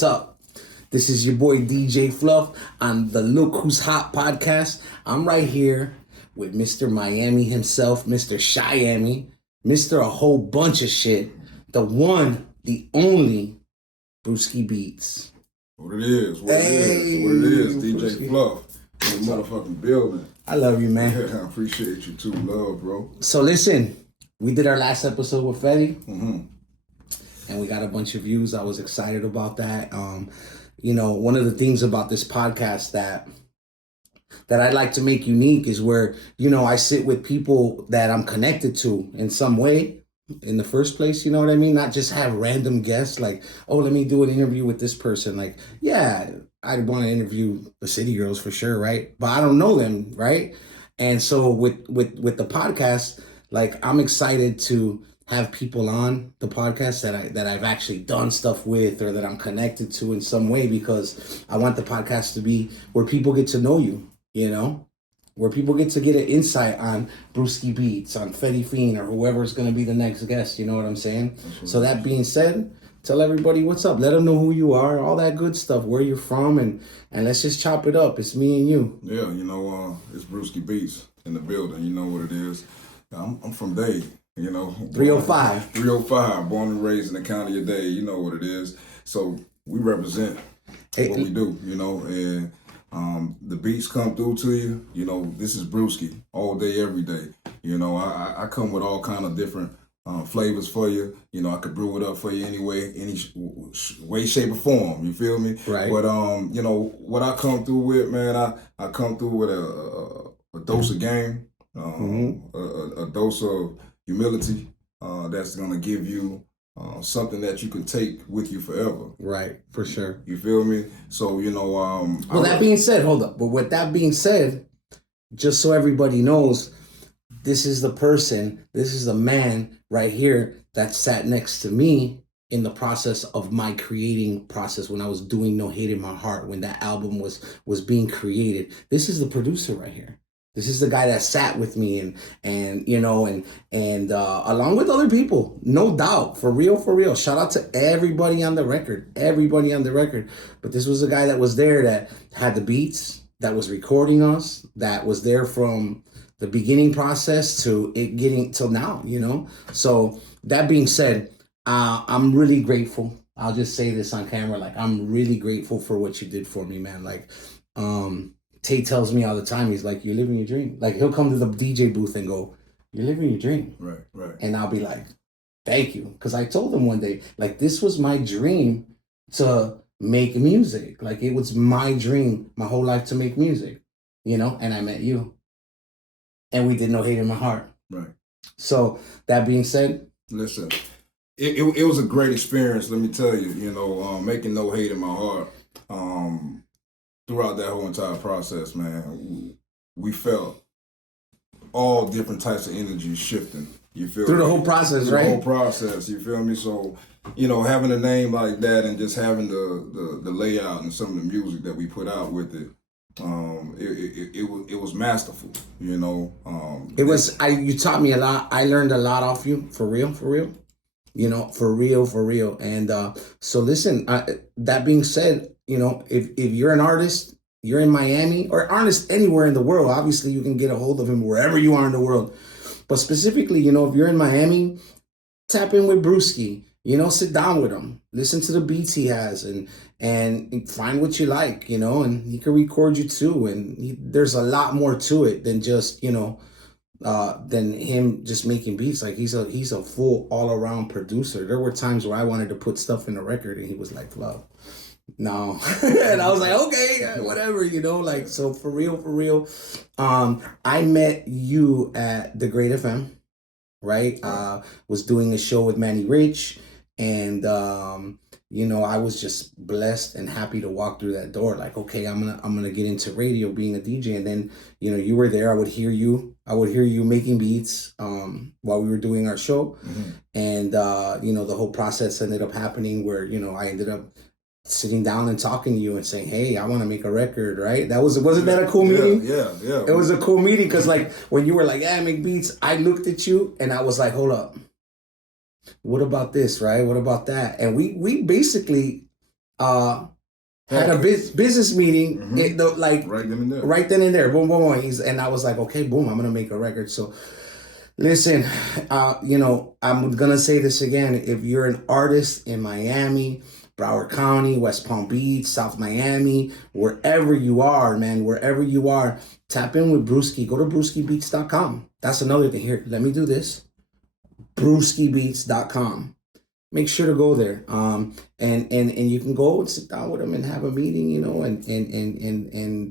what's up? This is your boy DJ Fluff on the Look Who's Hot podcast. I'm right here with Mr. Miami himself, Mr. Shyami, Mr. A whole bunch of shit, the one, the only Bruski Beats. What it is, DJ Bruski. Fluff in the motherfucking building. I love you, man. Yeah, I appreciate you too, love, bro. So listen, we did our last episode with Fetty. Mm-hmm. And we got a bunch of views. I was excited about that. You know, one of the things about this podcast that I'd like to make unique is where, you know, I sit with people that I'm connected to in some way in the first place, you know what I mean? Not just have random guests like, oh, let me do an interview with this person. Like, yeah, I want to interview the City Girls for sure, right? But I don't know them, right? And so with the podcast, like, I'm excited to have people on the podcast that I've actually done stuff with or that I'm connected to in some way, because I want the podcast to be where people get to know you, you know, where people get to get an insight on Bruski Beats, on Fetty Fiend, or whoever's going to be the next guest, you know what I'm saying? So that being said, tell everybody what's up. Let them know who you are, all that good stuff, where you're from, and let's just chop it up. It's me and you. Yeah, you know, it's Bruski Beats in the building. You know what it is. I'm from Dade. You know, 305. 305, born and raised in the county of Dade. You know what it is. So we represent what we do, you know, and the beats come through to you. You know, this is Bruski all day, every day. You know, I come with all kind of different flavors for you. You know, I could brew it up for you anyway, any way, shape, or form. You feel me? Right. But, you know, what I come through with, man, I come through with a dose of game, a dose of humility that's going to give you something that you can take with you forever. Right, for sure. You feel me? So, you know... well, that being said, hold up. But with that being said, just so everybody knows, this is the person, this is the man right here that sat next to me in the process of my creating process when I was doing No Hate in My Heart, when that album was being created. This is the producer right here. This is the guy that sat with me and you know, and along with other people, no doubt, for real. Shout out to everybody on the record. But this was the guy that was there, that had the beats, that was recording us, that was there from the beginning process to it getting till now, you know? So that being said, I'm really grateful. I'll just say this on camera. Like, I'm really grateful for what you did for me, man. Like, Tate tells me all the time, he's like, you're living your dream. Like, he'll come to the DJ booth and go, you're living your dream. Right. And I'll be like, thank you. Because I told him one day, like, this was my dream to make music. Like, it was my dream my whole life to make music, you know? And I met you. And we did No Hate in My Heart. Right. So, that being said. Listen, it was a great experience, let me tell you. You know, making No Hate in My Heart. Throughout that whole entire process, man, we felt all different types of energy shifting. You feel through me? The whole process, through right? The whole process, you feel me? So, you know, having a name like that and just having the layout and some of the music that we put out with it, it was masterful. You know, it was. You taught me a lot. I learned a lot off you, for real. You know, for real. And so listen. That being said, you know, if you're an artist, you're in Miami, or artist anywhere in the world, obviously you can get a hold of him wherever you are in the world. But specifically, you know, if you're in Miami, tap in with Bruski. You know, sit down with him, listen to the beats he has, and find what you like, you know, and he can record you too. And there's a lot more to it than just, you know, than him just making beats. Like, he's a full all around producer. There were times where I wanted to put stuff in a record and he was like, Fluff, no. And I was like, okay, whatever, you know, like, so for real. I met you at the Great FM, right? Was doing a show with Manny Rich, and you know, I was just blessed and happy to walk through that door. Like, okay, I'm gonna get into radio, being a DJ. And then, you know, you were there. I would hear you making beats while we were doing our show. Mm-hmm. And you know, the whole process ended up happening where, you know, I ended up sitting down and talking to you and saying, hey, I want to make a record, right? Wasn't that a cool meeting? Yeah. It was a cool meeting, because like when you were like, yeah, I make beats, I looked at you and I was like, hold up. What about this, right? What about that? And we basically had a business meeting, like right then and there, boom, boom, boom. And I was like, okay, boom, I'm gonna make a record. So, listen, I'm gonna say this again. If you're an artist in Miami, Broward County, West Palm Beach, South Miami, wherever you are, man, wherever you are, tap in with Bruski. Go to BruskiBeats.com. That's another thing. Here, let me do this. BruskiBeats.com. Make sure to go there. And you can go and sit down with him and have a meeting, and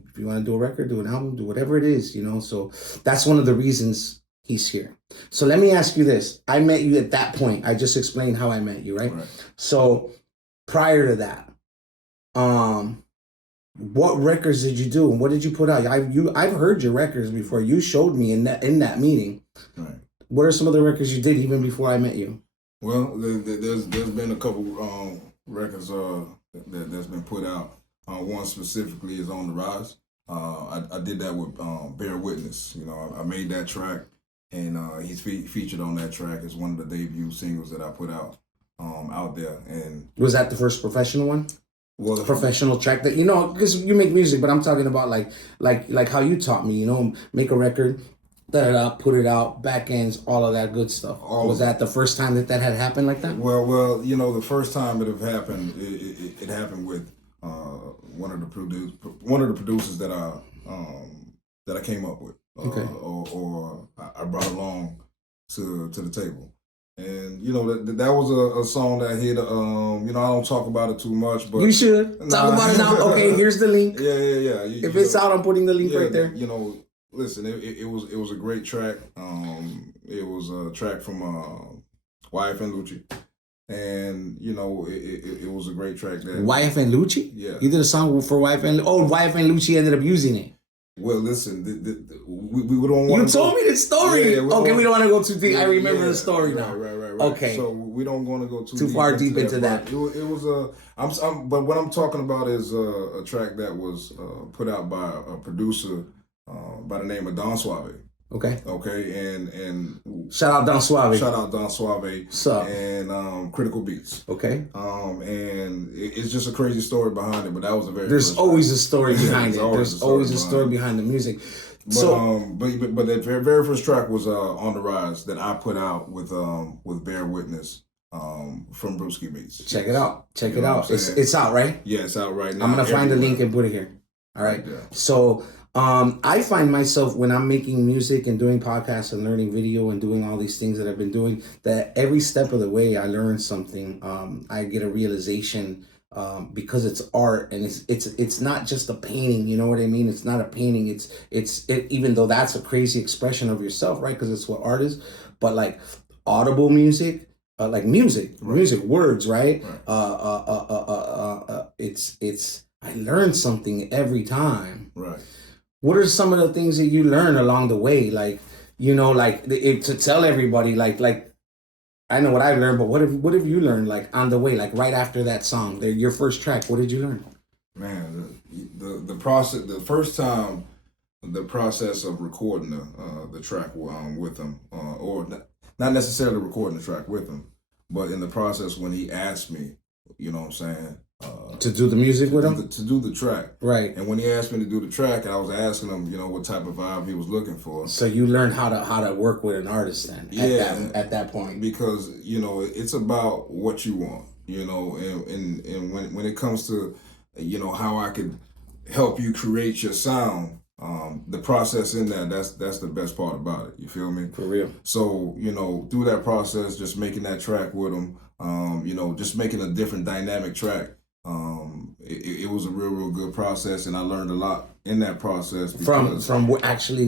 if you want to do a record, do an album, do whatever it is, So that's one of the reasons he's here. So let me ask you this. I met you at that point. I just explained how I met you, right? So prior to that, what records did you do and what did you put out? I've heard your records before. You showed me in that meeting. Right. What are some of the records you did even before I met you? Well, there's been a couple records that's been put out. One specifically is On the Rise. I did that with Bear Witness. I made that track, and he's featured on that track as one of the debut singles that I put out there. And was that the first professional one? Well, the professional track that because you make music, but I'm talking about like how you taught me. Make a record. Put it out, back ends, all of that good stuff. Was that the first time that had happened like that? Well, the first time it happened, it happened with one of the producers that I came up with, or I brought along to the table, and that was a song that hit. I don't talk about it too much, but you should talk about it now. Okay, here's the link. Yeah. If it's out, I'm putting the link right there. Listen, it was a great track. It was a track from YFN Lucci, and it was a great track. That YFN Lucci? Yeah, you did a song for YFN. Oh, YFN Lucci ended up using it. Well, listen, we don't want. You told me the story. Yeah, we don't want to go too deep. I remember the story now. Right. Okay, so we don't want to go too far deep into that. It was but what I'm talking about is a track that was put out by a producer. By the name of Don Suave. Okay, and shout out Don Suave. What's up? And Critical Beats. Okay. And it's just a crazy story behind it, but that was a very. There's always a story behind it. There's always a story behind the music. But that very first track was On the Rise that I put out with Bear Witness. From Bruski Beats. Check it out. It's out, right? Yeah, it's out right now. I'm gonna find the link and put it here. All right. So. I find myself when I'm making music and doing podcasts and learning video and doing all these things that I've been doing, that every step of the way I learn something. I get a realization because it's art and it's not just a painting. You know what I mean? It's not a painting. It's even though that's a crazy expression of yourself, right? Because it's what art is. But like audible music, like music, words, right? It's I learn something every time. Right. What are some of the things that you learn along the way? To tell everybody, like I know what I've learned, but what have you learned on the way, right after that song, your first track? What did you learn? Man, the process, the first time, the process of recording the track with him, or not necessarily recording the track with him, but in the process when he asked me, you know what I'm saying. To do the music with him? To do the track. Right. And when he asked me to do the track, I was asking him, what type of vibe he was looking for. So you learned how to work with an artist then at that point. Because, it's about what you want, and when it comes to, how I could help you create your sound, the process in that's the best part about it. You feel me? For real. So, through that process, just making that track with him, just making a different dynamic track. It was a real good process, and I learned a lot in that process from actually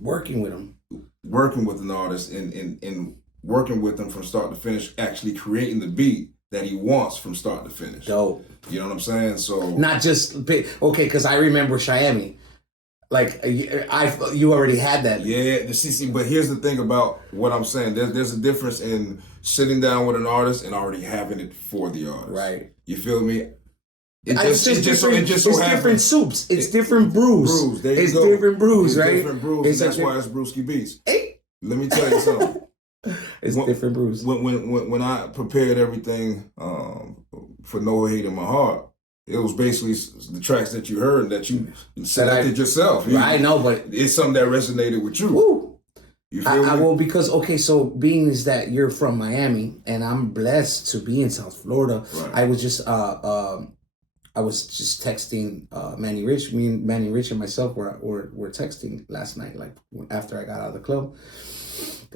working with him, working with an artist, and working with him from start to finish, actually creating the beat that he wants from start to finish. Dope. You know what I'm saying? So not just because I remember Miami. You already had that. Yeah, see, but here's the thing about what I'm saying. There's a difference in sitting down with an artist and already having it for the artist. Right. You feel me? It's different soups. It's different brews. There you it's go. Different brews, right? Different brews. That's why it's Bruski Beats. Hey. Let me tell you something. Different brews. When I prepared everything for No Hate in My Heart, It was basically the tracks that you heard that you selected yourself. I know, but it's something that resonated with you. Woo. You feel me? Well, because so being is that you're from Miami and I'm blessed to be in South Florida. Right. I was just texting Manny Rich. Me and Manny Rich and myself were texting last night, like after I got out of the club.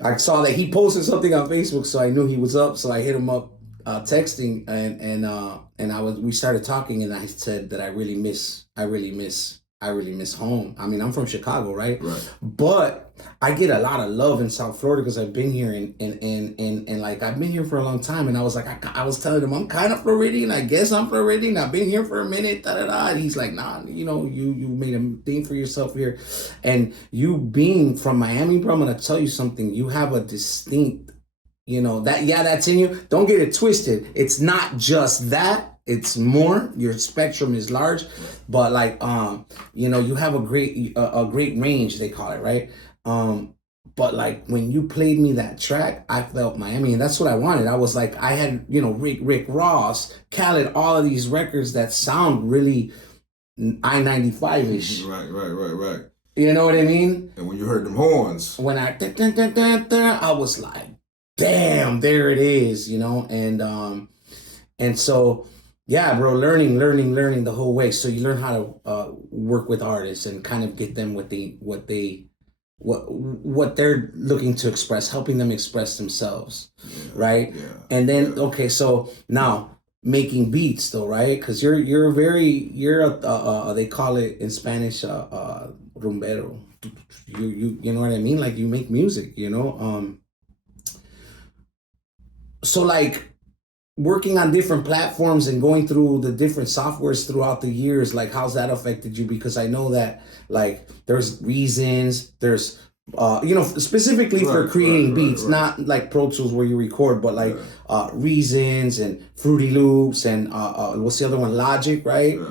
I saw that he posted something on Facebook, so I knew he was up. So I hit him up texting, and we started talking, and I said that I really miss home. I mean, I'm from Chicago, right? Right. But I get a lot of love in South Florida because I've been here and like I've been here for a long time. And I was like, I was telling him I'm kind of Floridian. I guess I'm Floridian. I've been here for a minute. Da da da. And he's like, nah, you made a thing for yourself here, and you being from Miami, bro. I'm gonna tell you something. You have a distinct, that's in you. Don't get it twisted. It's not just that. It's more. Your spectrum is large, but like you have a great range. They call it, right? But like when you played me that track, I felt Miami, and that's what I wanted. I was like, I had Rick Ross, Khaled, all of these records that sound really I-95-ish. Right. You know what I mean? And when you heard them horns, when I was like, damn, there it is, and so. Yeah, bro, learning the whole way. So you learn how to work with artists and kind of get them what they're looking to express, helping them express themselves, right? Yeah. And then so now making beats though, right? Because you're they call it in Spanish rumbero. You know what I mean? Like you make music, So like. Working on different platforms and going through the different softwares throughout the years, like how's that affected you? Because I know that like there's Reasons, there's specifically for creating beats, not like Pro Tools where you record, but like Reasons and Fruity Loops and what's the other one? Logic, right? Yeah.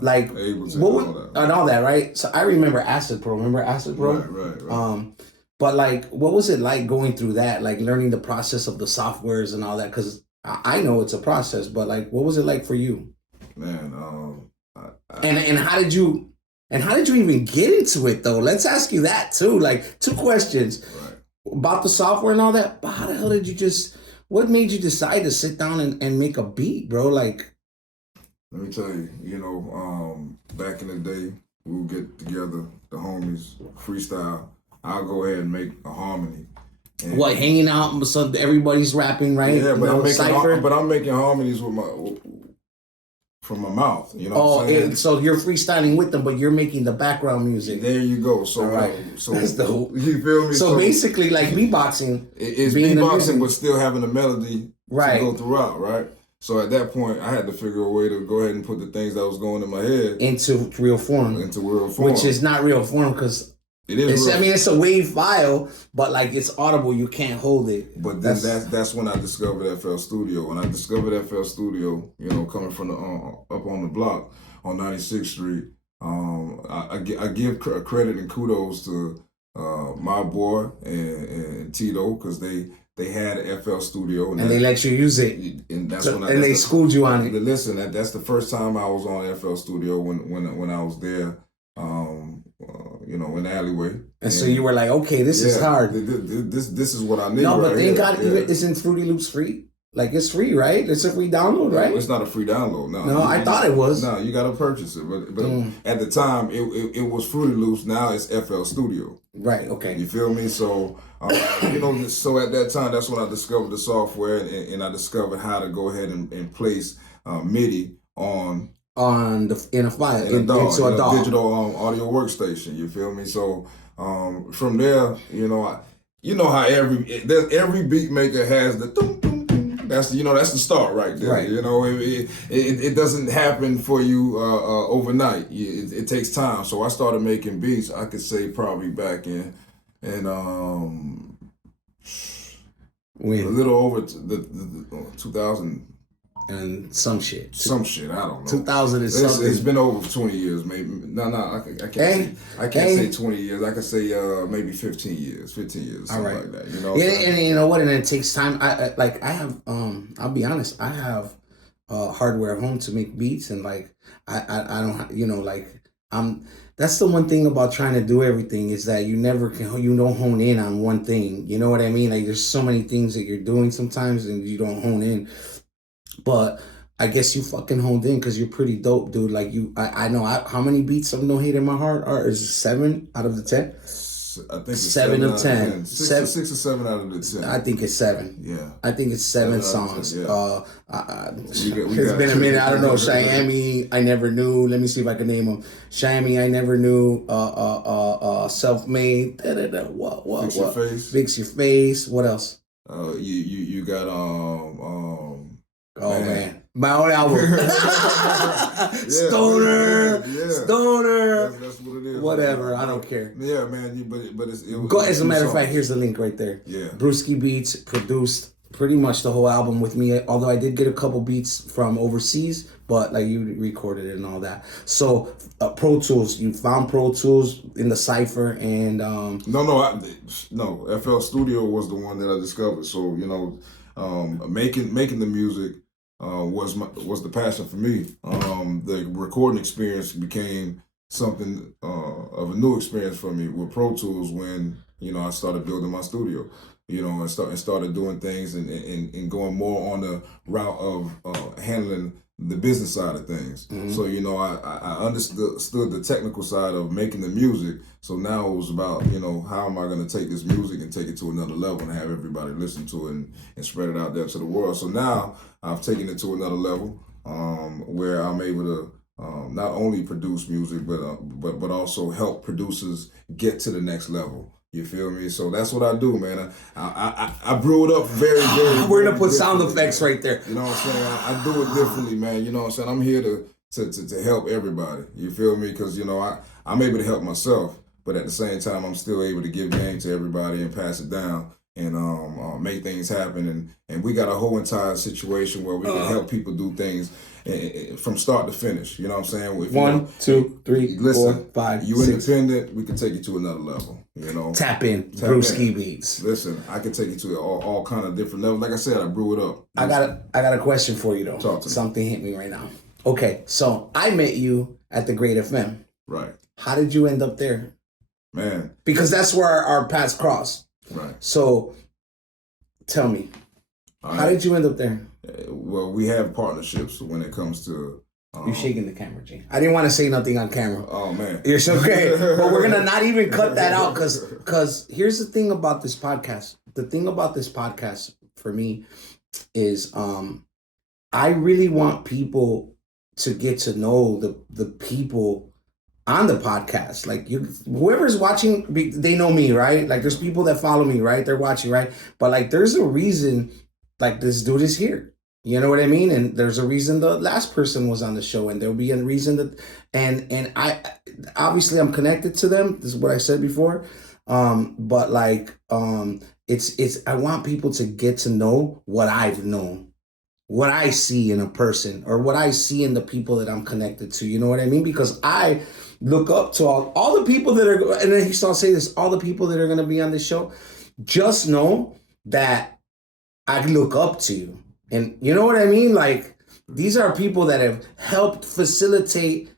Like and all that, right? So I remember Acid Pro. Remember Acid Pro? Right. But like, what was it like going through that? Like learning the process of the softwares and all that? Because I know it's a process, but like, what was it like for you? Man, and how did you even get into it though? Let's ask you that too. Like 2 questions about the software and all that. But how the hell what made you decide to sit down and make a beat, bro? Like, let me tell you, back in the day, we would get together, the homies, freestyle. I'll go ahead and make a harmony. And hanging out so everybody's rapping, right? Yeah, but I'm making harmonies from my mouth. You know what I'm saying? So you're freestyling with them, but you're making the background music. There you go. So so that's dope. You feel me? So basically, like beatboxing. It's beatboxing, but still having a melody to go throughout, right? So at that point, I had to figure a way to go ahead and put the things that was going in my head into real form. Which is not real form because. It is. It's a WAV file, but like it's audible. You can't hold it. But then that's when I discovered FL Studio. When I discovered FL Studio, coming from the up on the block on 96th Street, I give credit and kudos to my boy and Tito because they had an FL Studio and they let you use it. And that's they schooled you on it. Listen, that's the first time I was on FL Studio when I was there. In the alleyway. And so you were like, okay, this is hard. This is what I need. No, but they got it. Isn't Fruity Loops free? Like it's free, right? It's a free download, right? It's not a free download. No, I thought it was. No, you got to purchase it. But at the time, it was Fruity Loops. Now it's FL Studio. Right. Okay. You feel me? So so at that time, that's when I discovered the software and I discovered how to go ahead and place MIDI in a file, into a DAW, digital audio workstation. You feel me? So from there, how every beat maker has the dum, dum, dum. That's the start right there. Right. It doesn't happen for you overnight. It takes time. So I started making beats. I could say probably back in a little over the 2000. And some shit. I don't know. 2000 and something. It's been over 20 years, maybe. No, I can't say 20 years. I can say maybe 15 years, something like that. Yeah, and you know what? And it takes time. I have. I'll be honest. I have hardware at home to make beats, and like I don't, like I'm. That's the one thing about trying to do everything is that you don't hone in on one thing. You know what I mean? Like there's so many things that you're doing sometimes and you don't hone in. But I guess you fucking honed in because you're pretty dope, dude. Like I know how many beats of No Hate in My Heart are? Is it 7 out of the 10? I think it's 7 of 10. Six or 7 out of the 10. I think it's 7. Yeah. I think it's 7 songs. 10, yeah. It's been a minute. I don't know. Miami, I Never Knew. Let me see if I can name them. Miami, I Never Knew. Self-Made. What? Fix Your Face. Fix Your Face. What else? You got Oh man. My own album. Stoner. Stoner. That's what it is. Whatever. I don't care. Yeah, man. But it was. Go. As a matter of fact, here's the link right there. Yeah. Bruski Beats produced pretty much the whole album with me. Although I did get a couple beats from overseas, but like you recorded it and all that. So Pro Tools. You found Pro Tools in the cipher and. No. FL Studio was the one that I discovered. So making the music. Was the passion for me. The recording experience became something of a new experience for me with Pro Tools when I started building my studio. And started doing things and going more on the route of handling the business side of things. Mm-hmm. So I understood the technical side of making the music. So now it was about how am I going to take this music and take it to another level and have everybody listen to it and spread it out there to the world. So now I've taken it to another level where I'm able to not only produce music but also help producers get to the next level. You feel me? So that's what I do, man. I brew it up very, very. We're gonna put sound effects right there. You know what I'm saying? I do it differently, man. You know what I'm saying? I'm here to help everybody. You feel me? Because I'm able to help myself, but at the same time, I'm still able to give game to everybody and pass it down and make things happen. And we got a whole entire situation where we can help people do things from start to finish. You know what I'm saying? If 1, 2, 3, listen, 4, 5, you 6. Independent, we can take you to another level. Tap in, Bruski Beats. Listen, I can take you to all kind of different levels. Like I said, I brew it up. I got a question for you though. Talk to me. Something hit me right now. Okay, so I met you at the Great FM. Right. How did you end up there? Man. Because that's where our paths cross. Right. So, tell me, how did you end up there? Well, we have partnerships when it comes to. You're shaking the camera, G. I didn't want to say nothing on camera. Oh man, you're so great. But we're gonna not even cut that out because here's the thing about this podcast. The thing about this podcast for me is I really want people to get to know the people on the podcast. Like whoever's watching, they know me, right? Like there's people that follow me, right? They're watching, right? But like there's a reason like this dude is here. You know what I mean? And there's a reason the last person was on the show, and there'll be a reason that, and I obviously I'm connected to them. This is what I said before. But like, it's I want people to get to know what I've known, what I see in a person, or what I see in the people that I'm connected to. You know what I mean? Because I look up to all the people that are, and then I'll say this: all the people that are going to be on this show. Just know that I look up to you. And you know what I mean? Like, these are people that have helped facilitate,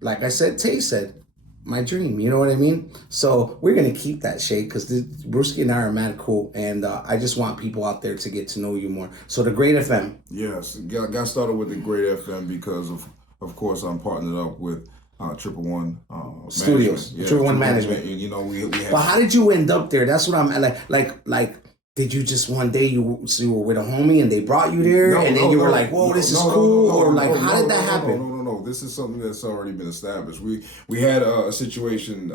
like I said, Tay said, my dream. You know what I mean? So we're going to keep that shade because Bruski and I are mad cool. And I just want people out there to get to know you more. So the Great FM. Yes. Got started with the Great FM because, of course, I'm partnered up with 111 Studios. Yeah, 111 Management. We have. But how did you end up there? That's what I'm like. Did you just one day you were with a homie and they brought you there and then you were like, whoa, this is cool? Or like, how did that happen? No. This is something that's already been established. We had a situation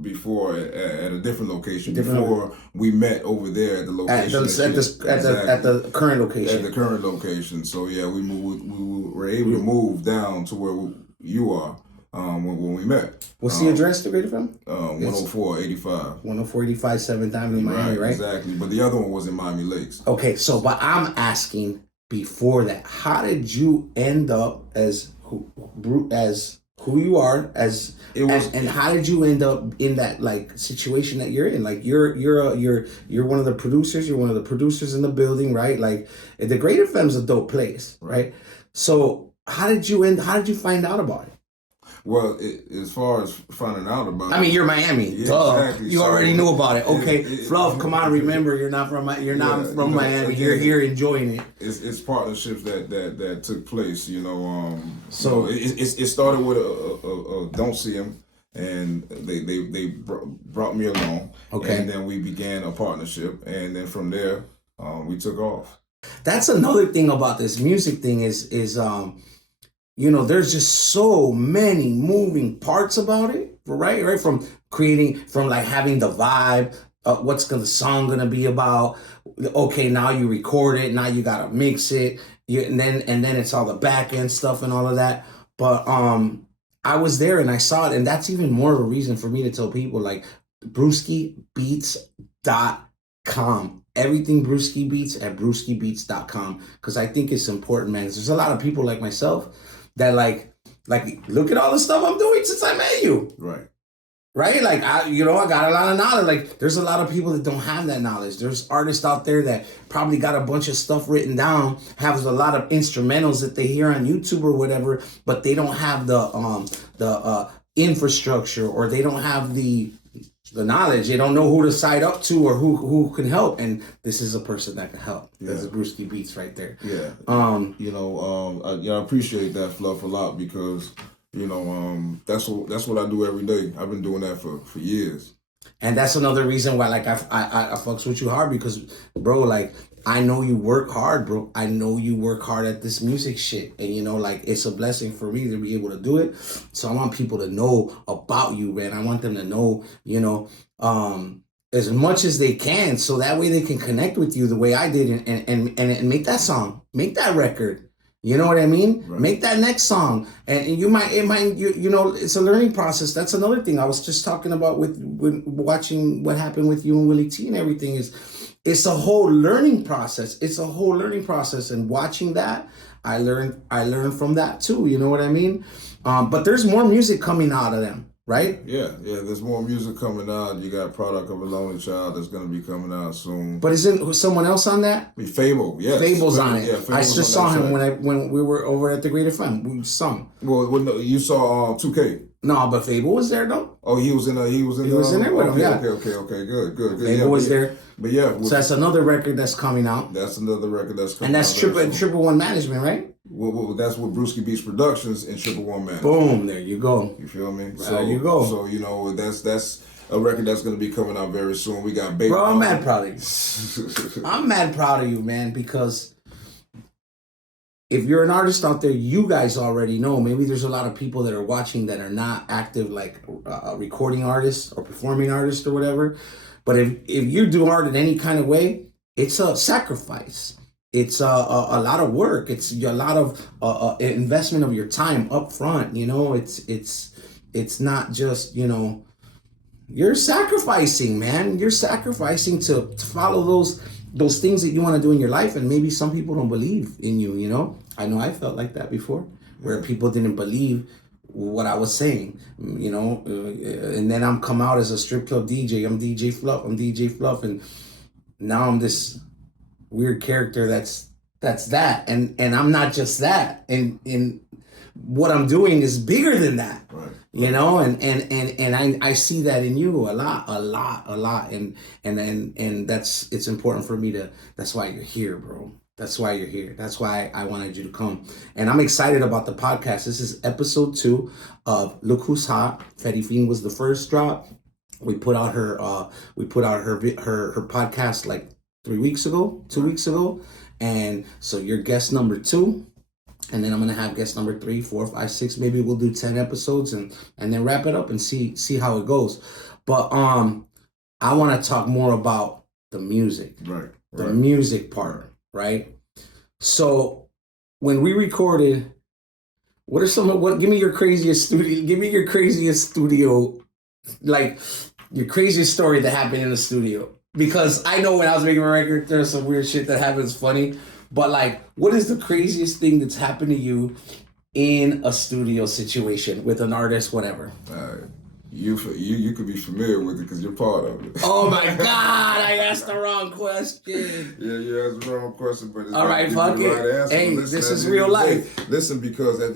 before at a different location before we met over there at the location. At the current location. At the current location. So yeah, we were able to move down to where you are. When we met. What's the address to Great FM? 10485. 10485 7th Avenue, Miami, right? Exactly. But the other one was in Miami Lakes. Okay, so but I'm asking before that, how did you end up as who you are as It was, and how did you end up in that like situation that you're in? Like you're one of the producers. You're one of the producers in the building, right? Like the Great FM's a dope place, right? So how did you find out about it? well, as far as finding out about it, I mean, you're Miami. yeah, Duh. exactly. You So, already knew about it. Okay, it- Fluff, come on. Remember, you're not from Miami. You're here enjoying it. It's partnerships that took place. You know, So- it started with a don't see him, and they brought me along. Okay. And then we began a partnership, and then from there, we took off. That's another thing about this music thing is you know, there's just so many moving parts about it, right? From creating, from like having the vibe, what's the song gonna be about? Okay, now you record it, now you gotta mix it, and then it's all the back end stuff and all of that. But I was there and I saw it, and that's even more of a reason for me to tell people like BruskiBeats.com. Everything Bruski Beats at BruskiBeats.com, because I think it's important, man. There's a lot of people like myself that like look at all the stuff I'm doing since I met you. Right? Like I got a lot of knowledge. Like there's a lot of people that don't have that knowledge. There's artists out there that probably got a bunch of stuff written down, have a lot of instrumentals that they hear on YouTube or whatever, but they don't have the infrastructure, or they don't have the knowledge. They don't know who to side up to or who can help. And this is a person that can help. Yeah. This is Bruski Beats right there. Yeah. I appreciate that, Fluff, a lot, because that's what I do every day. I've been doing that for years. And that's another reason why like I fucks with you hard, because bro, like I know you work hard, bro. I know you work hard at this music shit. And like it's a blessing for me to be able to do it. So I want people to know about you, man. I want them to know, as much as they can, so that way they can connect with you the way I did and make that song, make that record. You know what I mean? Right. Make that next song, and it's a learning process. That's another thing I was just talking about with watching what happened with you and Willie T and everything. It's a whole learning process. It's a whole learning process, and watching that, I learned from that too. You know what I mean? But there's more music coming out of them. Right? Yeah. There's more music coming out. You got Product of a Lonely Child that's going to be coming out soon. But isn't someone else on that? Fable, yes. Fable's on it. Yeah, I just saw him when we were over at the Great FM. We sung. Well, no, you saw 2K. No, but Fable was there though. Oh, he was in there with him. Yeah. Okay. Good. Fable was there. But yeah. So that's another record that's coming out. That's another record that's coming out. And that's Triple One Management, right? Well, that's what Bruski Beats Productions and Triple One Management. Boom, there you go. You feel me? There you go. So that's a record that's going to be coming out very soon. We got Baby. Bro, I'm mad proud of you. I'm mad proud of you, man, because if you're an artist out there, you guys already know. Maybe there's a lot of people that are watching that are not active, like recording artists or performing artists or whatever. But if you do art in any kind of way, it's a sacrifice. It's a lot of work. It's a lot of investment of your time up front. It's not just, you're sacrificing, man. You're sacrificing to follow those things that you want to do in your life, and maybe some people don't believe in you. I know I felt like that before, where people didn't believe what I was saying. And then I'm come out as a strip club DJ. I'm DJ Fluff, and now I'm this weird character that's that, and I'm not just that, and what I'm doing is bigger than that. Right. And I see that in you a lot, and it's important for me to. That's why you're here, bro. That's why you're here. That's why I wanted you to come, and I'm excited about the podcast. This is episode 2 of Look Who's Hot. Fetty Fiend was the first drop. We put out her podcast like 2 weeks ago, and so you're guest number 2. And then I'm gonna have guest number 3, 4, 5, 6. Maybe we'll do 10 episodes and then wrap it up and see how it goes. But I want to talk more about the music, right? The music part, right? So when we recorded, give me your craziest studio, like your craziest story that happened in the studio. Because I know when I was making my record, there's some weird shit that happens funny. But like, what is the craziest thing that's happened to you in a studio situation with an artist, whatever? You could be familiar with it because you're part of it. Oh my God! I asked the wrong question. Yeah, you asked the wrong question, but it's all right, fuck it. Right answer. Hey, listen, this is real life. Listen, because at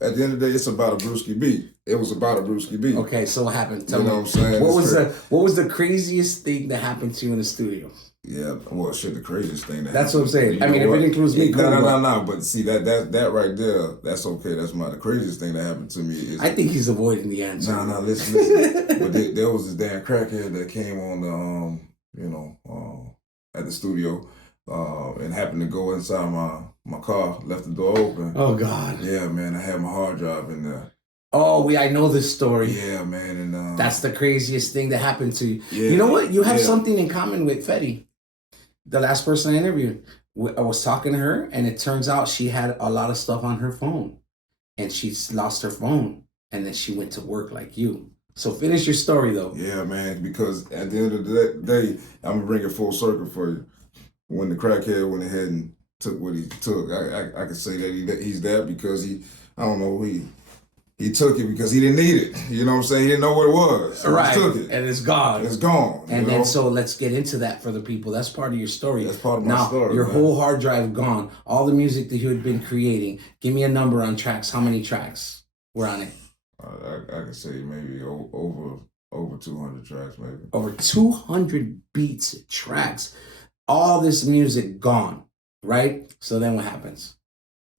the end of the day, it's about a Bruski beat. It was about a Bruski beat. Okay, so what happened? Tell you know me. What I'm saying? What was the craziest thing that happened to you in the studio? Yeah, well, shit, the craziest thing. That's what I'm saying. I mean, if it includes me, no. But see, that right there, that's okay. That's the craziest thing that happened to me. Is I think he's avoiding the answer. No, listen. But there was this damn crackhead that came on the, at the studio, and happened to go inside my car, left the door open. Oh God. Yeah, man, I had my hard drive in there. Oh, I know this story. Yeah, man, and that's the craziest thing that happened to you. Yeah, you know what? You have something in common with Fetty. The last person I interviewed, I was talking to her, and it turns out she had a lot of stuff on her phone, and she's lost her phone, and then she went to work like you. So finish your story, though. Yeah, man, because at the end of the day, I'm gonna bring it full circle for you. When the crackhead went ahead and took what he took, I could say that he's that because he took it because he didn't need it. You know what I'm saying? He didn't know what it was. So right. He took it. And it's gone. It's gone. And then so let's get into that for the people. That's part of your story. That's part of my story. Your whole hard drive gone. All the music that you had been creating. Give me a number on tracks. How many tracks were on it? I could say maybe over 200 tracks, maybe. Over 200 beats, tracks. All this music gone, right? So then what happens?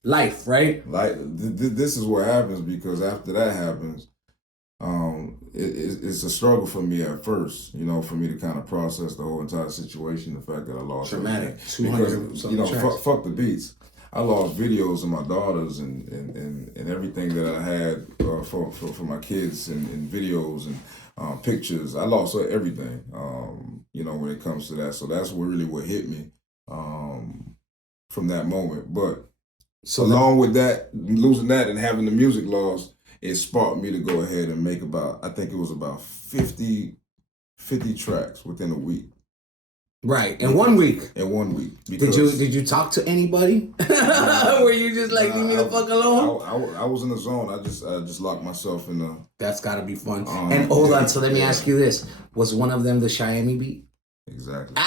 Life, right? Like this is what happens because after that happens, it's a struggle for me at first. You know, for me to kind of process the whole entire situation, the fact that I lost traumatic. Because fuck the beats. I lost videos of my daughters and everything that I had for my kids and videos and pictures. I lost everything. When it comes to that, so that's really what hit me from that moment, but. So along with that, losing that and having the music lost, it sparked me to go ahead and make I think it was about 50 tracks within a week. Right, in 1 week. In 1 week. Did you talk to anybody? Were you just like, leave me the fuck alone? I was in the zone. I just locked myself in the. That's got to be fun. And hold on, so let me ask you this: was one of them the Cheyenne beat? Exactly.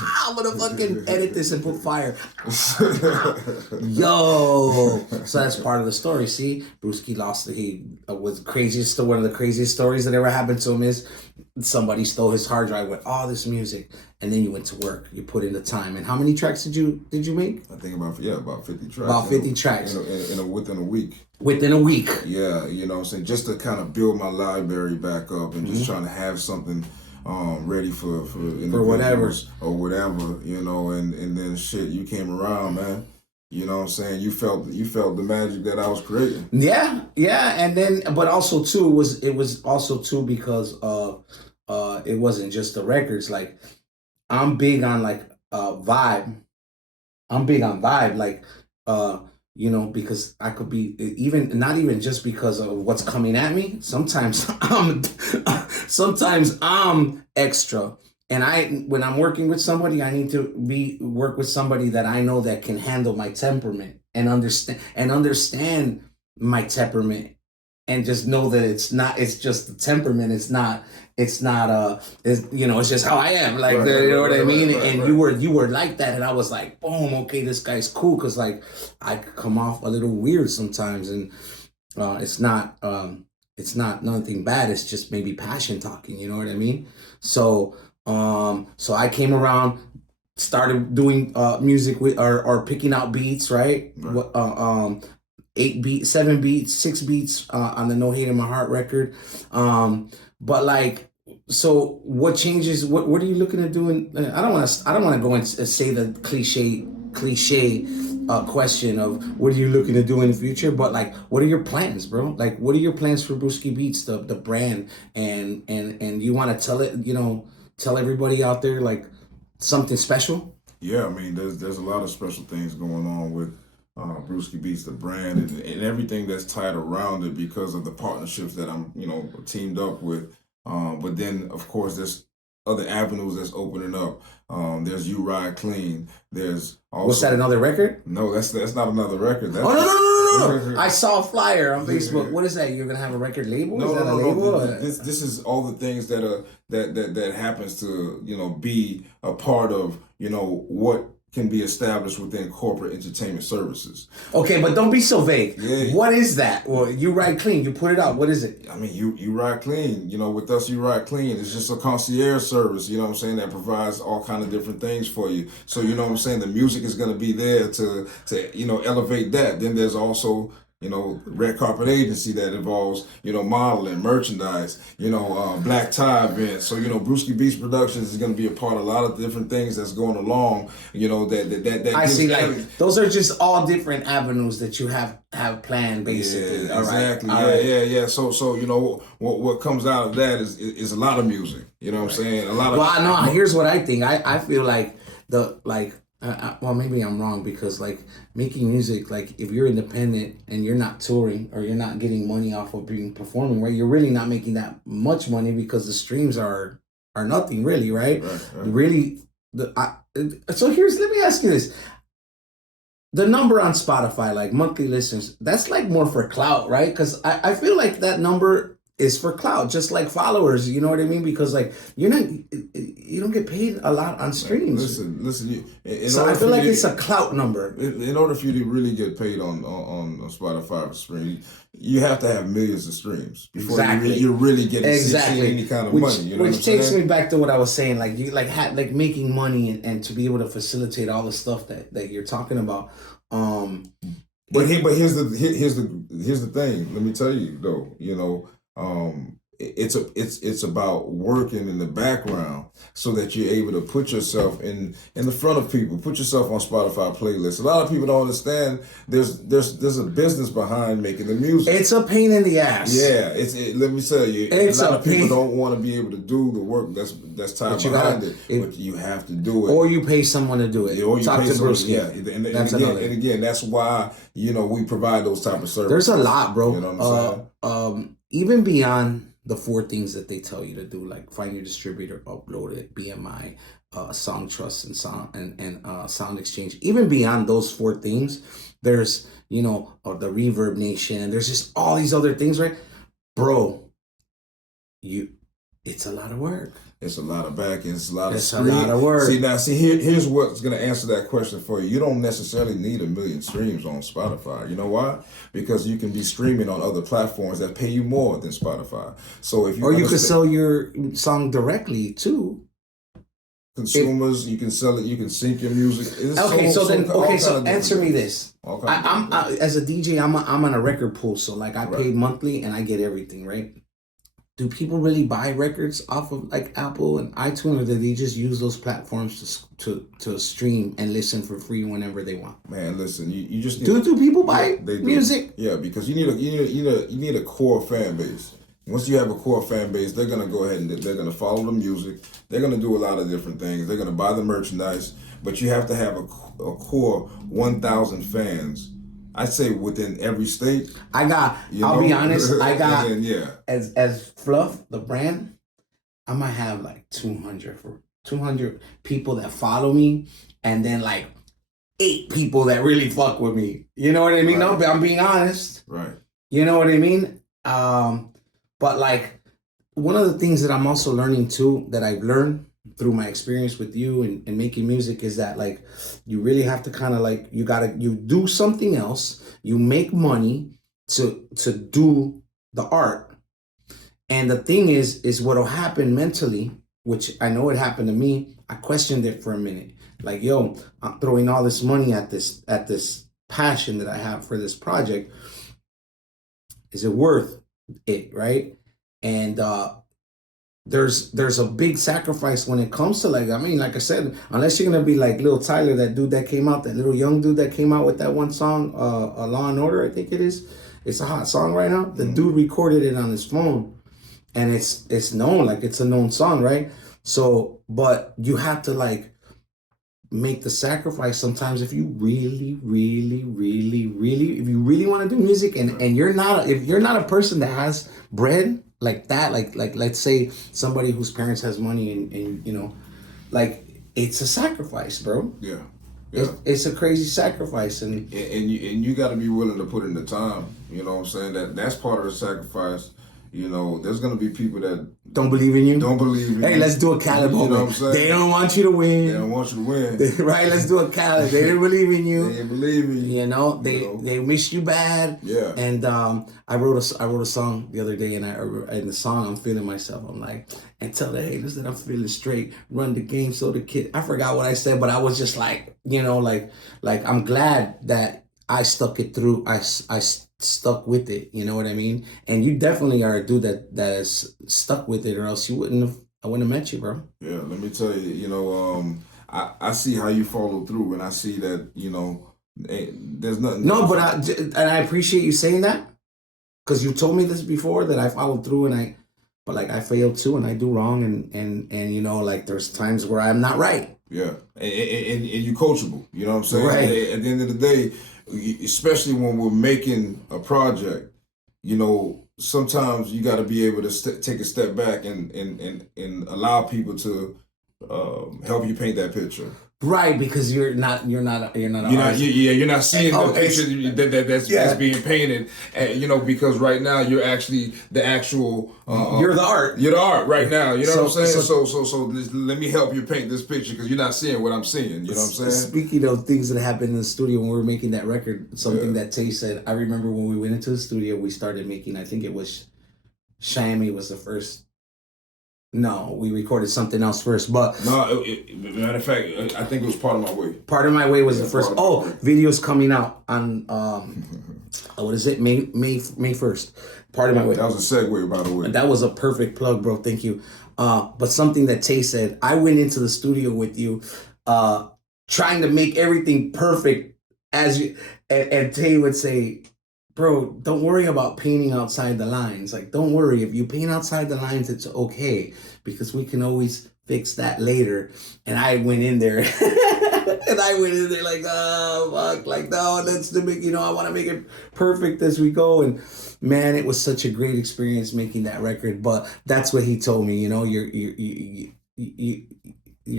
I'm gonna fucking edit this and put fire. Yo, so that's part of the story. See, Bruski lost. He was craziest. One of the craziest stories that ever happened to him is somebody stole his hard drive with all this music, and then you went to work. You put in the time. And how many tracks did you make? I think about 50 tracks. About 50 tracks within a week. Within a week. Yeah, you know what I'm saying, just to kind of build my library back up and just trying to have something. Ready for whatever or whatever, and then shit, you came around, man. You know what I'm saying? You felt the magic that I was creating. Yeah, and then, but also too it was also too because it wasn't just the records. Like I'm big on vibe. I'm big on vibe, like because I could be not even just because of what's coming at me. Sometimes I'm extra, and when I'm working with somebody, I need to work with somebody that I know that can handle my temperament and understand my temperament, and just know that it's just the temperament. It's just how I am. Like, you know what I mean? And you were like that, and I was like, boom, okay, this guy's cool, because like I could come off a little weird sometimes, and it's not nothing bad. It's just maybe passion talking. You know what I mean? So I came around, started doing music with or picking out beats, right? 8 beats, 7 beats, 6 beats on the No Hate in My Heart record. But like, so what changes? What are you looking to do? I don't want to go and say the cliche question of what are you looking to do in the future. But like, what are your plans, bro? Like, what are your plans for Bruski Beats, the brand, and you want to tell it? Tell everybody out there like something special. Yeah, I mean, there's a lot of special things going on with Bruski Beats, the brand, and everything that's tied around it because of the partnerships that I'm, teamed up with. But then, of course, there's other avenues that's opening up. There's You Ride Clean. There's Also, what's that? Another record? No, that's not another record. That's No. I saw a flyer on Facebook. What is that? You're gonna have a record label? No, is that no, a no, label? no. This is all the things that are that happens to be a part of what can be established within corporate entertainment services. Okay, but don't be so vague. Yeah. What is that? Well, you ride clean. You put it out. What is it? I mean, you ride clean. With us, you ride clean. It's just a concierge service. You know what I'm saying? That provides all kind of different things for you. So you know what I'm saying. The music is going to be there to elevate that. Then there's also red carpet agency that involves, modeling, merchandise, black tie events. So, Bruski Beats Productions is going to be a part of a lot of different things that's going along, that I see, those are just all different avenues that you have planned, basically. Yeah, exactly. Yeah. So, what comes out of that is a lot of music. You know what I'm saying? A lot of. Well, I know. Here's what I think. I feel like well, maybe I'm wrong, because making music, if you're independent and you're not touring or you're not getting money off of performing, right? You're really not making that much money because the streams are nothing, really, right? Right. Really, so let me ask you this: the number on Spotify, monthly listeners, that's more for clout, right? Because I feel like that number is for clout, just like followers. You know what I mean? Because you don't get paid a lot on streams. Listen. So I feel like it's a clout number. In order for you to really get paid on Spotify for streams, you have to have millions of streams before you're really getting any kind of money. Which takes me back to what I was saying. You making money and to be able to facilitate all the stuff that you're talking about. But here's the thing. Let me tell you though. It's about working in the background so that you're able to put yourself in the front of people, put yourself on Spotify playlists. A lot of people don't understand there's a business behind making the music. It's a pain in the ass. Yeah, let me tell you, a lot of people don't want to be able to do the work that's tied behind it, but you have to do it. Or you pay someone to do it. Or you Talk pay to someone, Bruski. And again, that's why we provide those type of services. There's a lot, bro. You know what I'm saying? Even beyond the 4 things that they tell you to do, like find your distributor, upload it, BMI, Song Trust, and Sound Exchange. Even beyond those 4 things, there's the Reverb Nation, and there's just all these other things, right, bro? It's a lot of work. It's a lot of back. It's a lot of work. Here's what's going to answer that question for you. You don't necessarily need 1 million streams on Spotify. You know why? Because you can be streaming on other platforms that pay you more than Spotify. So if you could sell your song directly to consumers, you can sell it. You can sync your music. So answer me this. I'm as a DJ, I'm on a record pool, so I pay monthly and I get everything, right? Do people really buy records off of Apple and iTunes, or do they just use those platforms to stream and listen for free whenever they want? Man, listen, you just do people buy music? Yeah, because you need a core fan base. Once you have a core fan base, they're gonna go ahead and they're gonna follow the music. They're gonna do a lot of different things. They're gonna buy the merchandise, but you have to have a core 1,000 fans. I'd say within every state. I'll be honest, as Fluff, the brand, I might have 200 people that follow me, and then 8 people that really fuck with me. You know what I mean? Right. No, I'm being honest. Right. You know what I mean? But one of the things that I'm also learning too, that I've learned through my experience with you and making music, is that you really have to kind of you do something else, you make money to do the art. And the thing is what'll happen mentally, which I know it happened to me, I questioned it for a minute. I'm throwing all this money at this passion that I have for this project. Is it worth it, right? And there's a big sacrifice when it comes to like I said, unless you're gonna be like Lil Tyler, that dude that came out, that little young dude that came out with that one song, Law and Order, I think it is. It's a hot song right now. The dude recorded it on his phone, and it's known, it's a known song, right? So, but you have to make the sacrifice sometimes if you really if you really want to do music, and if you're not a person that has bread like that, like let's say somebody whose parents has money and it's a sacrifice, bro. Yeah. It's a crazy sacrifice, and you got to be willing to put in the time. You know what I'm saying? That's part of the sacrifice. You know, there's gonna be people that don't believe in you. Don't believe in you. Hey, let's do a Khaled moment. You know what I'm saying? They don't want you to win. They don't want you to win. Right? Let's do a Khaled. They didn't believe in you. They didn't believe in you. You know, they miss you bad. Yeah. And I wrote a song the other day, and in the song I'm feeling myself. I'm like, and tell the haters that I'm feeling straight. Run the game so the kid. I forgot what I said, but I was just like, you know, like I'm glad that I stuck it through. I stuck with it. You know what I mean? And you definitely are a dude that is stuck with it, or else I wouldn't have met you, bro. Yeah, let me tell you. You know, I see how you follow through, and I see that, you know, there's nothing. No, but I appreciate you saying that, because you told me this before, that I followed through, but like I failed too, and I do wrong, and you know, like there's times where I'm not right. Yeah, and you coachable. You know what I'm saying? Right. At the end of the day, especially when we're making a project, you know, sometimes you got to be able to take a step back and allow people to help you paint that picture. Right, because you're not you're not seeing the picture that's being painted, you know, because right now you're actually the actual you're the art. You're the art right now. You know what I'm saying? So let me help you paint this picture, because you're not seeing what I'm seeing. You know what I'm saying? Speaking of things that happened in the studio when we were making that record, something that Tay said. I remember when we went into the studio, we started making. I think it was Shammy was the first. No, we recorded something else first, but no. Matter of fact, I think it was Part of My Way. Part of My Way was the first. Video's coming out on what is it? May 1st. Part of My Way. That was a segue, by the way. That was a perfect plug, bro. Thank you. But something that Tay said, I went into the studio with you, trying to make everything perfect as you, and Tay would say, bro, don't worry about painting outside the lines. Like, don't worry. If you paint outside the lines, it's okay, because we can always fix that later. And I went in there like, oh, fuck. Like, no, let's do it. You know, I want to make it perfect as we go. And man, it was such a great experience making that record. But that's what he told me. You know, you're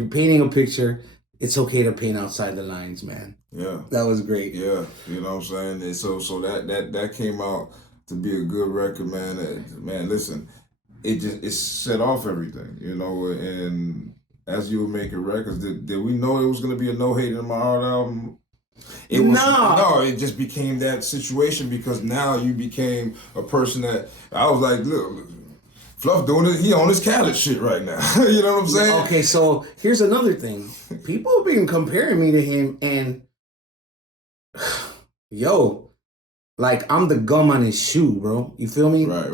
painting a picture. It's okay to paint outside the lines, man. Yeah. That was great. Yeah, you know what I'm saying? And so that came out to be a good record, man. Man, listen, it set off everything, you know, and as you were making records, did we know it was gonna be a No Hate in My Heart album? No, it just became that situation, because now you became a person that I was like, look, Fluff doing it, he on his Khaled shit right now. You know what I'm saying? Okay, so here's another thing. People have been comparing me to him, and yo, like I'm the gum on his shoe, bro. You feel me? Right.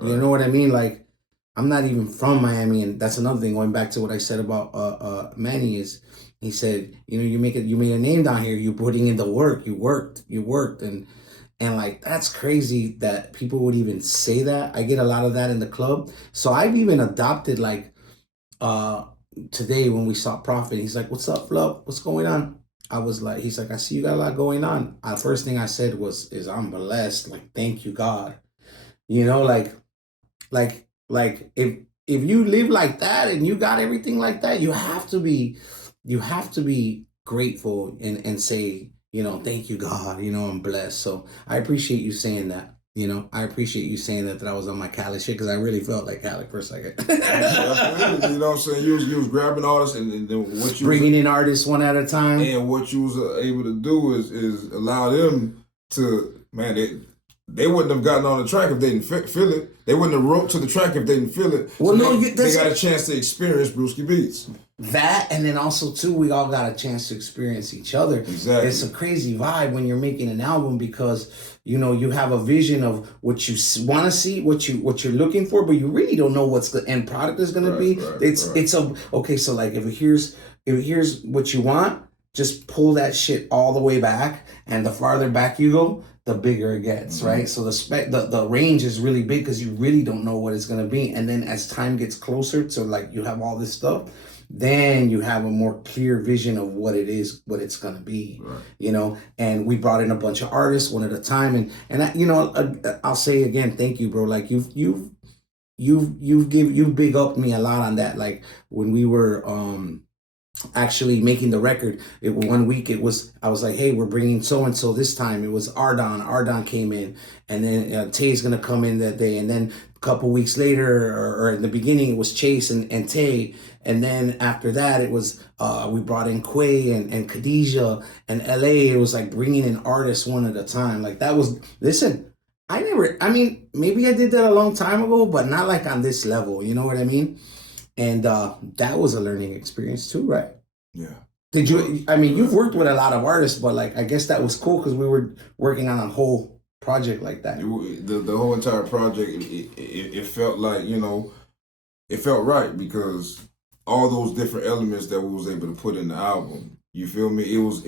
You know what I mean? Like, I'm not even from Miami, and that's another thing. Going back to what I said about Manny, is he said, you know, you made a name down here. You're putting in the work. You worked, and like, that's crazy that people would even say that. I get a lot of that in the club. So I've even adopted, like, today when we saw Prophet, he's like, what's up, Fluff? What's going on? I was like, he's like, I see you got a lot going on. First thing I said is I'm blessed. Like, thank you, God. You know, like if you live like that and you got everything like that, you have to be grateful and say, you know, thank you, God. You know, I'm blessed. So I appreciate you saying that. You know, I appreciate you saying that I was on my Khaled shit, because I really felt like Khaled for a second. Absolutely. You know what I'm saying? You was grabbing artists and then what you bringing in artists one at a time. And what you was able to do is allow them to, man, they wouldn't have gotten on the track if they didn't feel it. They wouldn't have wrote to the track if they didn't feel it. Well, so they got a chance to experience Bruski Beats. That, and then also too, we all got a chance to experience each other. Exactly. It's a crazy vibe when you're making an album, because you know you have a vision of what you want to see, what you're looking for, but you really don't know what's the end product is going to be. Okay. So like, if here's what you want, just pull that shit all the way back, and the farther back you go, the bigger it gets, mm-hmm. right? So the range is really big, because you really don't know what it's gonna be. And then as time gets closer to, like, you have all this stuff, then you have a more clear vision of what it's gonna be, right. You know. And we brought in a bunch of artists one at a time, and I, you know, I'll say again, thank you, bro. Like you've big upped me a lot on that. Like when we were actually making the record. One week I was like, hey, we're bringing so and so this time. It was Ardon came in, and then Tay's gonna come in that day, and then a couple weeks later, or in the beginning, it was Chase and Tay, and then after that, it was we brought in Quay and Khadijah and LA. It was like bringing in artists one at a time. Like that was listen. I mean, maybe I did that a long time ago, but not like on this level. You know what I mean? And that was a learning experience too, right? Yeah. Did you? I mean, you've worked with a lot of artists, but like, I guess that was cool because we were working on a whole project like that. The whole entire project, it felt like, you know, it felt right because all those different elements that we was able to put in the album. You feel me? It was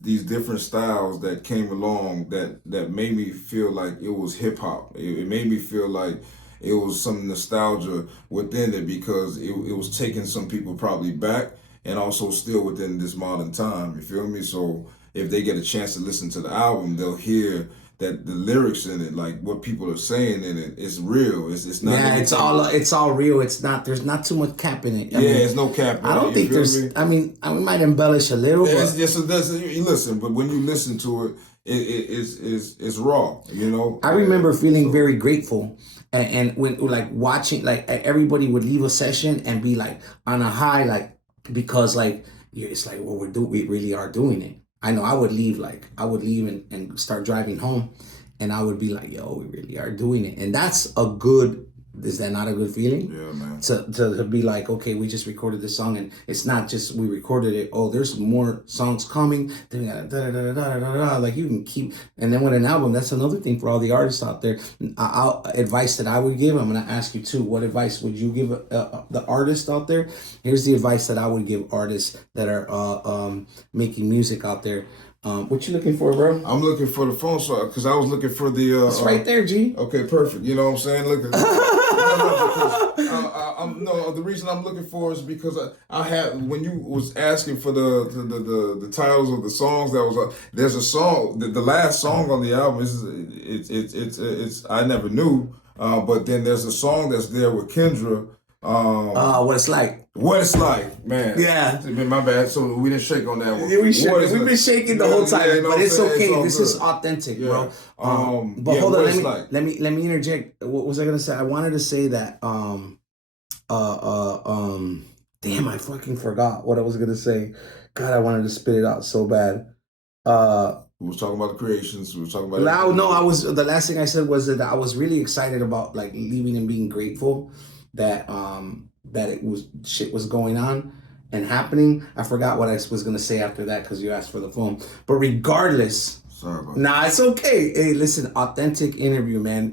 these different styles that came along that made me feel like it was hip hop. It made me feel like it was some nostalgia within it because it was taking some people probably back and also still within this modern time. You feel me? So if they get a chance to listen to the album, they'll hear that the lyrics in it, like what people are saying in it, it's real. It's not. Yeah, it's all real. It's not. There's not too much cap in it. I mean, it's no cap. I don't think there's. Me? I mean, we might embellish a little. Yeah, you listen, but when you listen to it, it's raw. You know. I remember feeling very grateful. And when like watching, like everybody would leave a session and be like on a high, like because like it's like well we really are doing it. I know I would leave and start driving home, and I would be like, yo, we really are doing it, and that's a good. Is that not a good feeling? Yeah, man. To be like, okay, we just recorded this song, and it's not just we recorded it. Oh, there's more songs coming. Then we got like you can keep. And then with an album, that's another thing for all the artists out there. Advice that I would give. I'm gonna ask you too. What advice would you give the artist out there? Here's the advice that I would give artists that are making music out there. What you looking for, bro? I'm looking for the phone song because I was looking for the. It's right there, G. Okay, perfect. You know what I'm saying? Look at. No, the reason I'm looking for is because I had when you was asking for the titles of the songs that was there's a song the last song on the album it's I never knew but then there's a song that's there with Kendra. What it's like. What it's like, man. Yeah. My bad. So we didn't shake on that one. Yeah, we've been shaking the whole time, but it's okay. This is authentic, yeah. bro. But hold on, let me interject. What was I gonna say? I wanted to say that damn, I fucking forgot what I was gonna say. God, I wanted to spit it out so bad. We was talking about the creations. We was talking about the last thing I said was that I was really excited about like leaving and being grateful that it was shit was going on and happening. I forgot what I was gonna say after that because you asked for the phone. But regardless, sorry about that. It's okay. Hey, listen, authentic interview, man.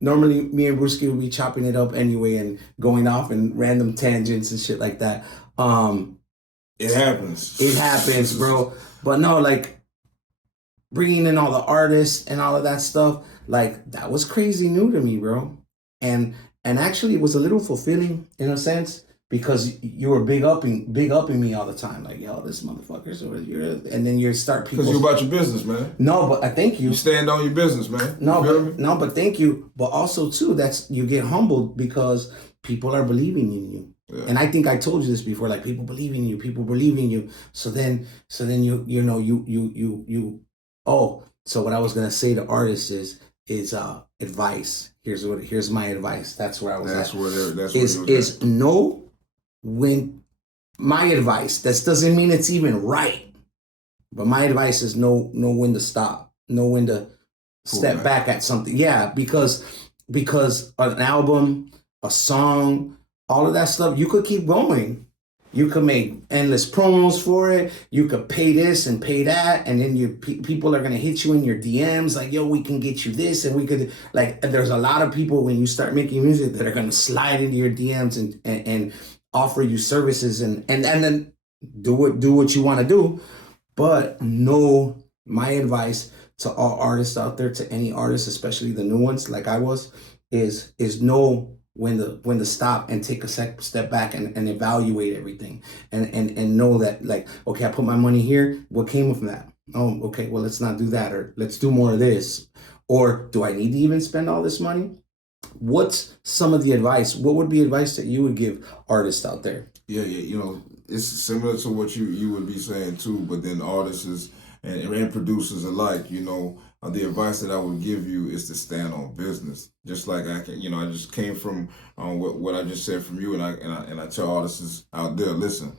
Normally me and Bruski would be chopping it up anyway and going off in random tangents and shit like that. It happens. It happens, bro. But no, like bringing in all the artists and all of that stuff, like that was crazy new to me, bro. And actually, it was a little fulfilling in a sense because you were big upping me all the time. Like, yo, this motherfucker's over here. And then you start people. Because you're about your business, man. No, but I thank you. You stand on your business, man. But thank you. But also, too, you get humbled because people are believing in you. Yeah. And I think I told you this before, like people believe in you. So then so what I was going to say to artists is advice. Here's my advice. That's where I was at. Know when my advice. That doesn't mean it's even right, but my advice is know when to stop. Know when to step back at something. Yeah, because an album, a song, all of that stuff, you could keep going. You could make endless promos for it. You could pay this and pay that, and then people are gonna hit you in your DMs like, "Yo, we can get you this," and we could like. There's a lot of people when you start making music that are gonna slide into your DMs and offer you services and then do what you want to do. But no, my advice to all artists out there, to any artist, especially the new ones like I was, is know when to stop and take a step back and evaluate everything and know that, like, okay, I put my money here. What came from that? Oh, okay, well, let's not do that, or let's do more of this. Or do I need to even spend all this money? What's some of the advice? What would be advice that you would give artists out there? Yeah, you know, it's similar to what you would be saying too, but then artists and producers alike, you know, the advice that I would give you is to stand on business. Just like I can, you know, I just came from what I just said from you, and I tell artists out there, listen,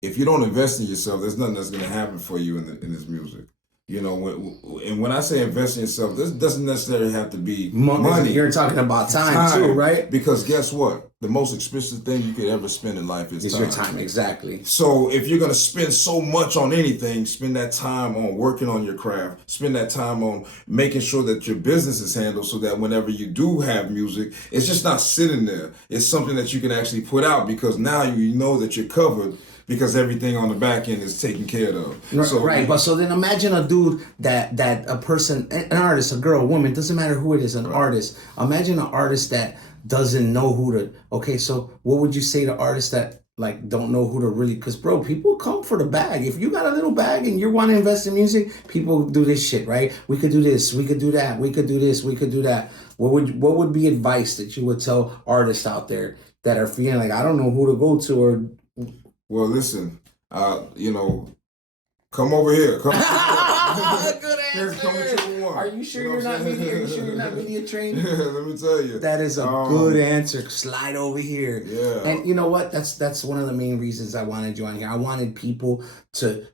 if you don't invest in yourself, there's nothing that's going to happen for you in this music. You know, when I say invest in yourself, this doesn't necessarily have to be money. You're talking about time too, right? Because guess what? The most expensive thing you could ever spend in life is time. Your time, exactly. So if you're going to spend so much on anything, spend that time on working on your craft. Spend that time on making sure that your business is handled so that whenever you do have music, it's just not sitting there. It's something that you can actually put out because now you know that you're covered because everything on the back end is taken care of. So, right, but so then imagine a dude that a person, an artist, a girl, a woman, doesn't matter who it is, an artist. Imagine an artist that doesn't know who to. Okay, so what would you say to artists that like don't know who to really? Because bro, people come for the bag. If you got a little bag and you want to invest in music, people do this shit, right? We could do this, we could do that, we could do this, we could do that. What would be advice that you would tell artists out there that are feeling like I don't know who to go to or? Well, listen, you know, come over here. Come Good answer. Come Are you sure you're not media? Are you sure you're not media trained? Yeah, let me tell you. That is a good answer. Slide over here. Yeah. And you know what? That's one of the main reasons I wanted you on here. I wanted people to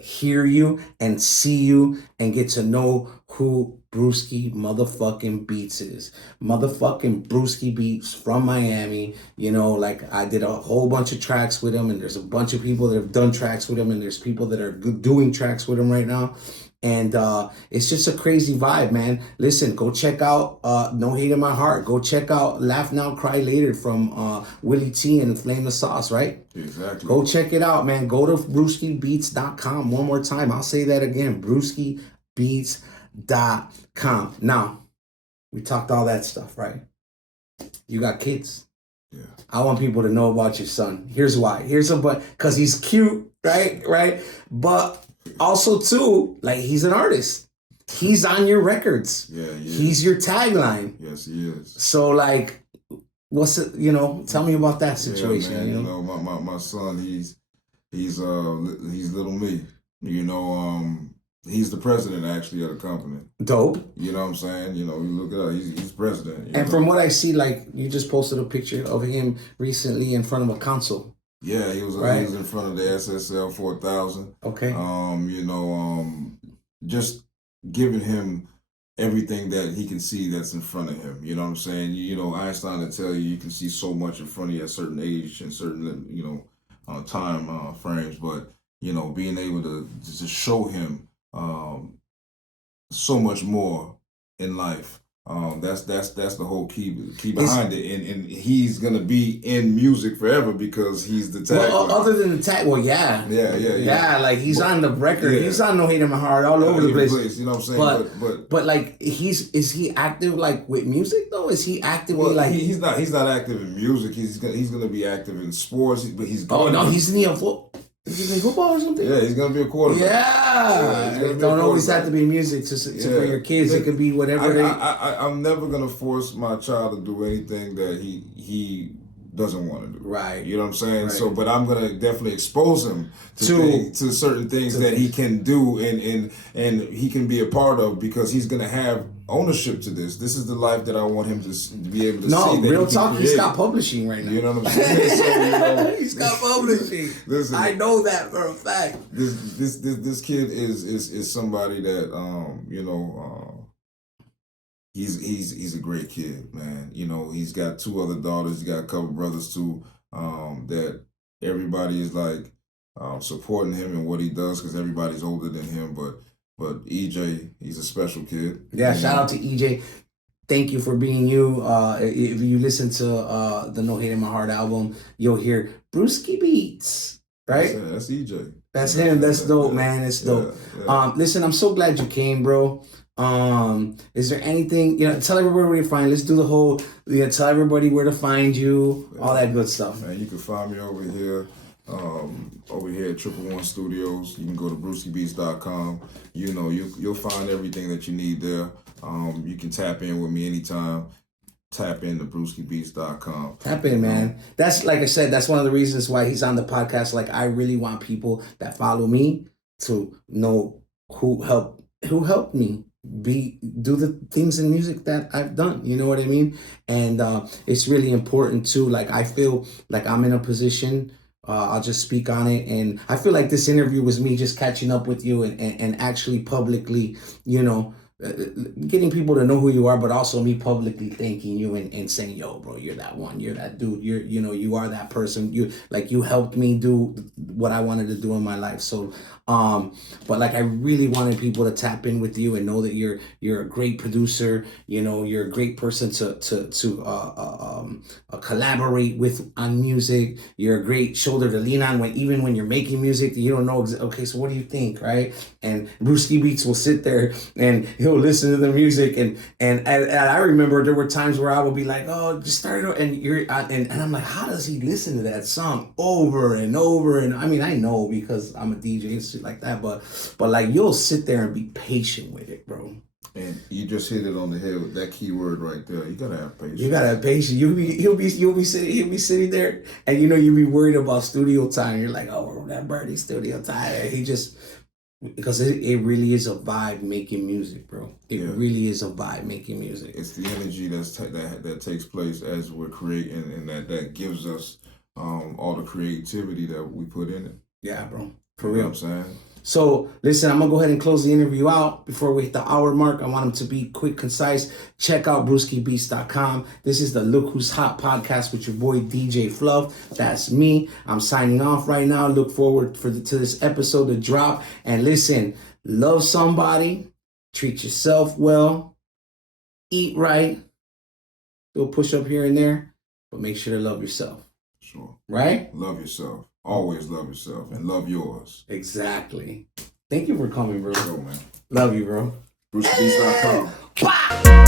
hear you and see you and get to know who Bruski motherfucking Beats is. Motherfucking Bruski Beats from Miami. You know, like I did a whole bunch of tracks with him, and there's a bunch of people that have done tracks with him, and there's people that are doing tracks with him right now. And it's just a crazy vibe, man. Listen, go check out No Hate in My Heart. Go check out Laugh Now, Cry Later from Willie T and Flame the Sauce, right? Exactly. Go check it out, man. Go to BruskiBeats.com. One more time. I'll say that again. BruskiBeats.com. Now, we talked all that stuff, right? You got kids. Yeah. I want people to know about your son. Here's why. Because he's cute, right? But also, too, like he's an artist. He's on your records. Yeah, yeah. He's your tagline. Yes, he is. So, like, what's it? You know, tell me about that situation. Yeah, man, you know, my son, he's little me. You know, he's the president actually of the company. Dope. You know what I'm saying? You know, you look it up. He's president. And from what I see, like you just posted a picture of him recently in front of a console. Yeah, he was in front of the SSL 4000. Okay. You know, just giving him everything that he can see that's in front of him. You know what I'm saying? You know, Einstein will tell you can see so much in front of you at a certain age and certain, you know, time frames. But, you know, being able to show him so much more in life. That's the whole key behind it, and he's gonna be in music forever because he's the tag. Well, other than the tag, yeah, like he's on the record. Yeah. He's on No Hate in My Heart all over the place. You know what I'm saying? But like is he active like with music though? Is he actively like he's not active in music. He's gonna be active in sports, but he's he's in the is he play football or something? Yeah, he's gonna be a quarterback. Yeah, it don't always have to be music for your kids. It could be whatever. I'm never gonna force my child to do anything that he doesn't want to do. Right. You know what I'm saying? Right. So, but I'm gonna definitely expose him to certain things that he can do and he can be a part of because he's gonna have ownership to this. This is the life that I want him to be able to see. No, real talk. He's got publishing right now. You know what I'm saying? So, you know, he's got publishing. Listen, I know that for a fact. This kid is somebody that you know. He's a great kid, man. You know, he's got 2 other daughters. He's got a couple brothers too. That everybody is like supporting him in what he does because everybody's older than him. But EJ, he's a special kid. Yeah, shout out to EJ. Thank you for being you. If you listen to the No Hate in My Heart album, you'll hear Bruski Beats, right? That's EJ. That's him. That's dope, man. It's dope. Yeah. Listen, I'm so glad you came, bro. Is there anything, tell everybody where to find you. Let's do the whole, tell everybody where to find you, all that good stuff. Man, you can find me over here at 111 Studios. You can go to BruskiBeats.com. You know, you'll find everything that you need there. You can tap in with me anytime. tap into BruskiBeats.com. Tap in, man. That's, like I said, that's one of the reasons why he's on the podcast. Like, I really want people that follow me to know who helped me do the things in music that I've done. You know what I mean? And it's really important too. Like, I feel like I'm in a position. I'll just speak on it, and I feel like this interview was me just catching up with you and actually publicly, you know, getting people to know who you are, but also me publicly thanking you and saying, yo, bro, you're that one, you're that dude, you are that person. You helped me do what I wanted to do in my life. So but like, I really wanted people to tap in with you and know that you're a great producer. You know, you're a great person to collaborate with on music. You're a great shoulder to lean on even when you're making music, you don't know, okay, so what do you think, right? And Bruski Beats will sit there and he'll listen to the music, and I remember there were times where I would be like, oh, just start it, and I'm like, how does he listen to that song over and over? And I mean, I know because I'm a DJ and shit like that, but like, you'll sit there and be patient with it, bro. And you just hit it on the head with that key word right there. You gotta have patience. You gotta have patience. He'll be sitting there, and you know, you'll be worried about studio time. You're like, oh, that birdie studio time. And he just, because it really is a vibe making music, bro. It really is a vibe making music. It's the energy that takes place as we're creating, and that gives us all the creativity that we put in it. Yeah, bro. For real. You know what I'm saying? So, listen, I'm going to go ahead and close the interview out before we hit the hour mark. I want them to be quick, concise. Check out BruskiBeats.com. This is the Look Who's Hot podcast with your boy, DJ Fluff. That's me. I'm signing off right now. Look forward to this episode to drop. And listen, love somebody. Treat yourself well. Eat right. Do a push-up here and there. But make sure to love yourself. Sure. Right? Love yourself. Always love yourself and love yours. Exactly. Thank you for coming, bro. Yo, man. Love you, bro. BruskiBeats.com. Bah!